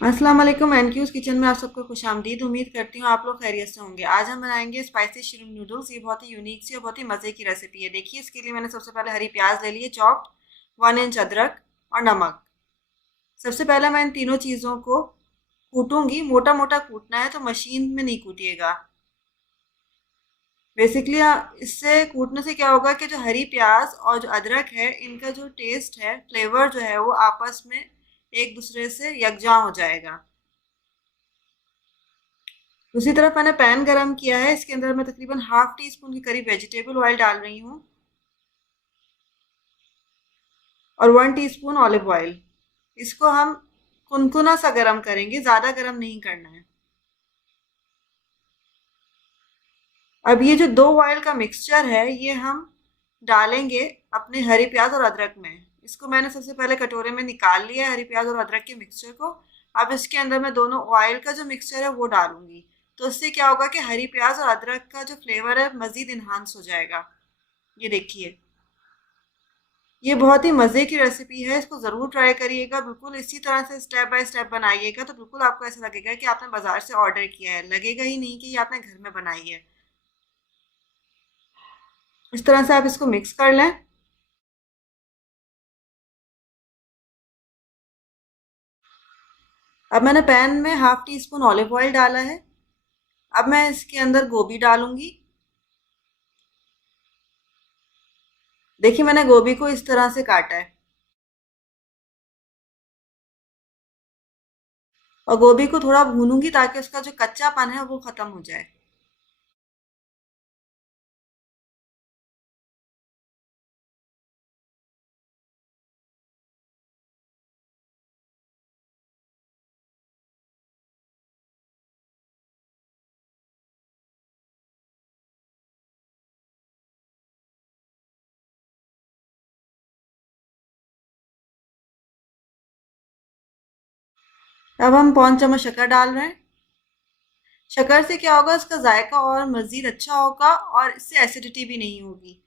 अस्सलाम वालेकुम। एनक्यूज़ किचन में आप सबको खुशामदीद। उम्मीद करती हूँ आप लोग खैरियत से होंगे। आज हम बनाएंगे स्पाइसी श्रिम्प नूडल्स। ये बहुत ही यूनिक सी और बहुत ही मज़े की रेसिपी है। देखिए, इसके लिए मैंने सबसे पहले हरी प्याज ले ली है चॉप्ड, 1 इंच अदरक और नमक। सबसे पहले मैं इन तीनों चीज़ों को कूटूंगी। मोटा मोटा कूटना है, तो मशीन में नहीं कूटिएगा। बेसिकली इससे कूटने से क्या होगा कि जो हरी प्याज और जो अदरक है, इनका जो टेस्ट है, फ्लेवर जो है, वो आपस में एक दूसरे से यकजा हो जाएगा। दूसरी तरफ मैंने पैन गरम किया है। इसके अंदर मैं तकरीबन हाफ टी स्पून के करीब वेजिटेबल ऑयल डाल रही हूँ और 1 टीस्पून ऑलिव ऑयल। इसको हम कुनकुना सा गरम करेंगे, ज़्यादा गरम नहीं करना है। अब ये जो दो ऑयल का मिक्सचर है, ये हम डालेंगे अपने हरी प्याज और अदरक में। इसको मैंने सबसे पहले कटोरे में निकाल लिया है, हरी प्याज और अदरक के मिक्सचर को। अब इसके अंदर मैं दोनों ऑयल का जो मिक्सचर है वो डालूंगी। तो इससे क्या होगा कि हरी प्याज और अदरक का जो फ्लेवर है मज़ीद इन्हांस हो जाएगा। ये देखिए, ये बहुत ही मज़े की रेसिपी है। इसको ज़रूर ट्राई करिएगा। बिल्कुल इसी तरह से स्टेप बाय स्टेप बनाइएगा, तो बिल्कुल आपको ऐसा लगेगा कि आपने बाजार से ऑर्डर किया है। लगेगा ही नहीं कि ये आपने घर में बनाई है। इस तरह से आप इसको मिक्स कर लें। अब मैंने पैन में half tea spoon olive oil डाला है। अब मैं इसके अंदर गोभी डालूंगी। देखिए, मैंने गोभी को इस तरह से काटा है और गोभी को थोड़ा भूनूंगी ताकि उसका जो कच्चापन है वो ख़त्म हो जाए। अब हम 5 चम्मच शक्कर डाल रहे हैं। शक्कर से क्या होगा, इसका जायका और मज़ीद अच्छा होगा और इससे एसिडिटी भी नहीं होगी।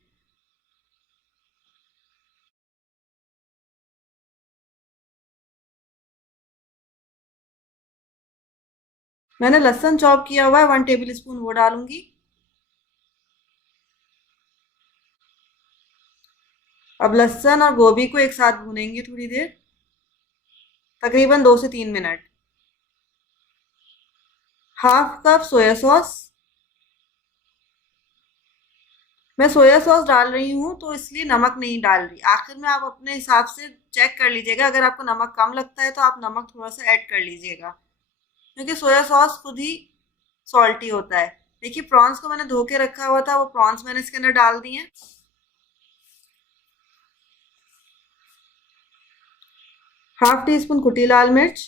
मैंने लहसुन चॉप किया हुआ है, 1 टेबल स्पून वो डालूंगी। अब लहसुन और गोभी को एक साथ भूनेंगे थोड़ी देर, तकरीबन 2 से 3 minute. Half cup soya sauce. मैं सोया सॉस डाल रही हूँ तो इसलिए नमक नहीं डाल रही। आखिर में आप अपने हिसाब से चेक कर लीजिएगा। अगर आपको नमक कम लगता है तो आप नमक थोड़ा सा ऐड कर लीजिएगा, क्योंकि सोया सॉस खुद ही सॉल्टी होता है। देखिए, प्रॉन्स को मैंने धो के रखा हुआ था, वो प्रॉन्स मैंने इसके अंदर डाल दिए हैं। हाफ टी स्पून कुटी लाल मिर्च,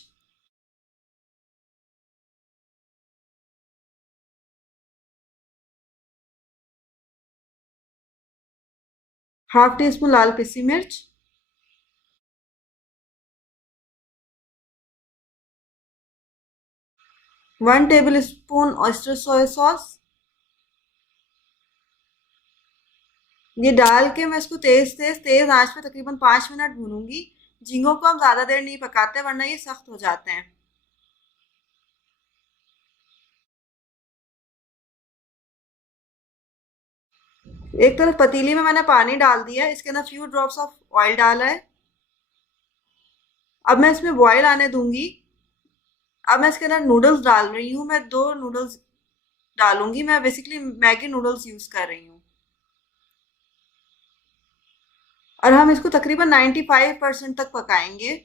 हाफ टी स्पून लाल पिसी मिर्च, 1 table spoon oyster soya sauce. ये डाल के मैं इसको तेज तेज तेज आंच पे तकरीबन 5 मिनट भूनूंगी। झींगों को हम ज्यादा देर नहीं पकाते, वरना ये सख्त हो जाते हैं। एक तरफ पतीली में मैंने पानी डाल दिया है, इसके अंदर फ्यू ड्रॉप्स ऑफ ऑयल डाला है। अब मैं इसमें बॉयल आने दूंगी। अब मैं इसके अंदर नूडल्स डाल रही हूँ। मैं 2 नूडल्स डालूंगी। मैं बेसिकली मैगी नूडल्स यूज कर रही हूँ। और हम इसको तकरीबन 95% तक पकाएंगे।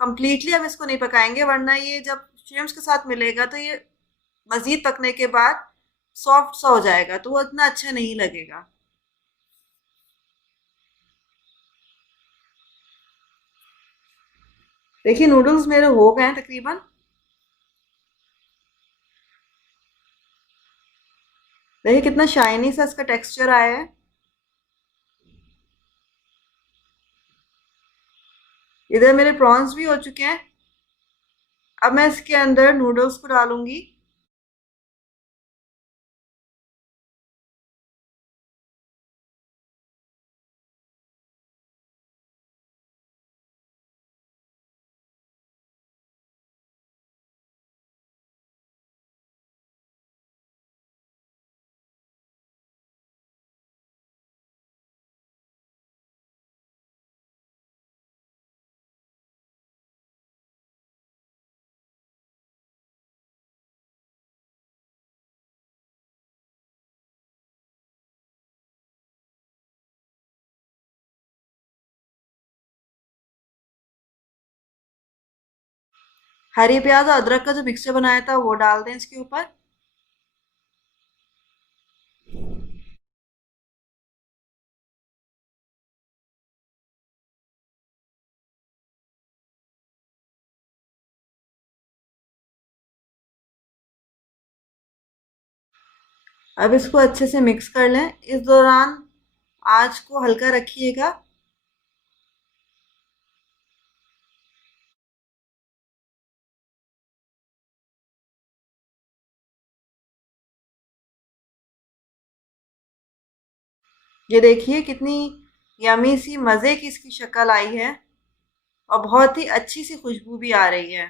कंप्लीटली हम इसको नहीं पकाएंगे, वरना ये जब श्रिम्प्स के साथ मिलेगा तो ये मजीद पकने के बाद सॉफ्ट सा हो जाएगा, तो वो इतना अच्छा नहीं लगेगा। देखिए, नूडल्स मेरे हो गए हैं तकरीबन। देखिए कितना शाइनी सा इसका टेक्सचर आया है। इधर मेरे प्रॉन्स भी हो चुके हैं। अब मैं इसके अंदर नूडल्स को डालूंगी। हरी प्याज और अदरक का जो मिक्सचर बनाया था वो डाल दें इसके ऊपर। अब इसको अच्छे से मिक्स कर लें। इस दौरान आँच को हल्का रखिएगा। ये देखिए कितनी यमी सी मज़े की इसकी शक्ल आई है और बहुत ही अच्छी सी खुशबू भी आ रही है।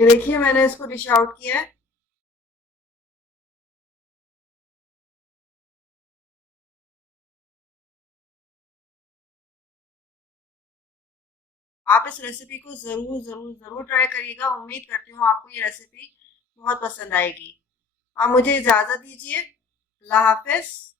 ये देखिए मैंने इसको डिश आउट किया है। आप इस रेसिपी को ज़रूर ज़रूर ज़रूर ट्राई करिएगा। उम्मीद करती हूँ आपको ये रेसिपी बहुत पसंद आएगी। आप मुझे इजाज़त दीजिए। अल्लाह हाफ़िज़।